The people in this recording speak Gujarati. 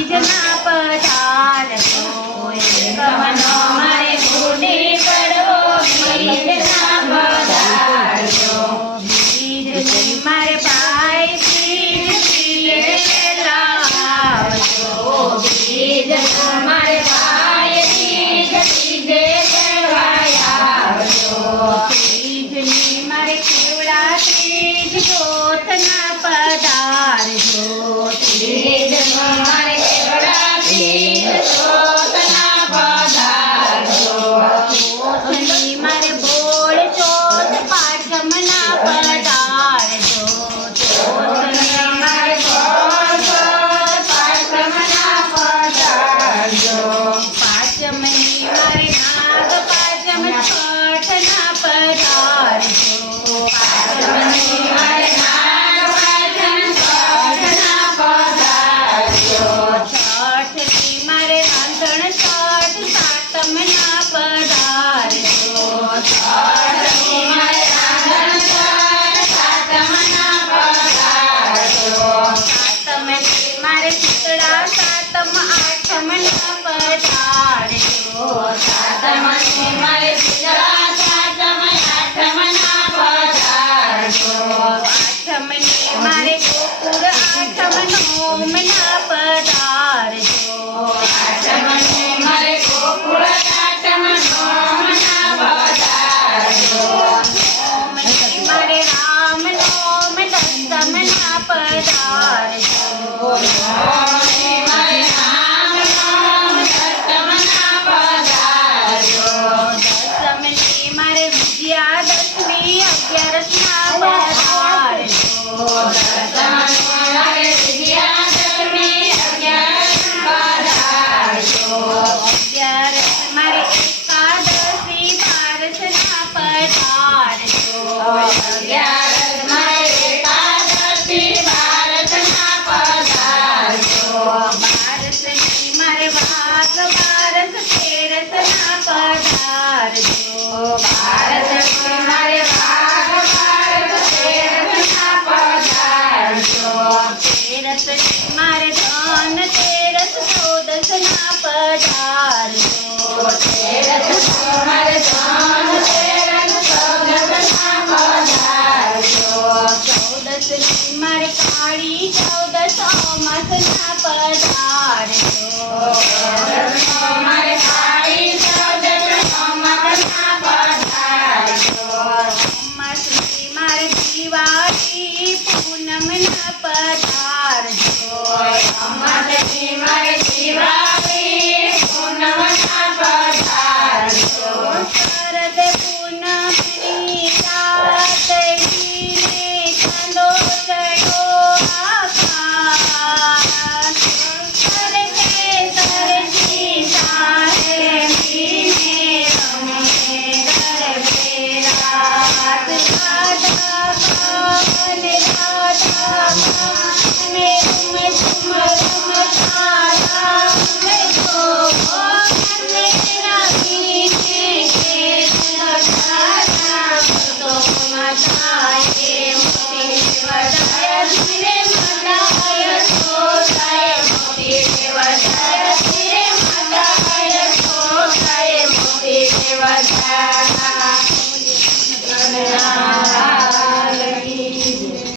બીજના પધારજો કમનો મારે ફૂટી પડવો બીજના પધારજો બીજની મારે ભાઈ બીજ લાવજો બીજ મારે ભાઈ બીજ બીજે આવજો બીજની મારે કેવડા ત્રીજ ગોતના પધારજો ત્રીજ મારે કેવડા ત્રીજ ગોતના પધારજો ચોથની મારે બોળ ચોથ પાંચમના પધારજો ચોથની મારે બોળ ચોથ પાંચમના પધારજો પાંચમની મારે નાગ પાંચમ છઠના પધારજો પાંચમની મારે નાગ પાંચમ છઠના પધારજો છઠની મારે રાંધણ છઠ સાતમના પધારજો છઠની મારે રાંધણ છઠ સાતમના પધારજો સાતમની મારે શીતળા સાતમ આઠમના પધારજો સાતમની મારે શીતળા સાતમ આઠમના પધારજો આઠમની મારે ગોકુળ આઠમ નોમના પધારજો આઠમની મારે ગોકુળ આઠમ નોમના પધારજો નોમની મારે રામ નોમ દસમના પધારજો નોમની મારે રામ નોમ દસમના પધારજો દસમની મારે વિજયાદશમી 11ના પધારજો દસમની મારે વિજયાદશમી 11ના પધારજો 11 મારે એકાદશી 12ના પધારજો 11 મારે એકાદશી 12ના પધારજો 12ની મારે વાઘ 12 13ના પધારજો 12ની મારે વાઘ 12 13ના પધારજો 13ની મારે ધન 13 14ના પધારજો 13ની મારે ધન 13 14ના પધારજો 14ની મારે કાળી 14 અમાસના પધારજો 14ની મારે કાળી 14 અમાસના પધારજો અમાસની મારે દિવાળી પૂનમના પધારજો અમાસની મારે દિવાળી પૂનમના પધારજો શરદ પૂનમની રાત દિને ચાંદો ચડ્યો આકાશ તરકે તરજી સાહે મીને રમે ગરબે રાત રાધા કાન રાધા કાન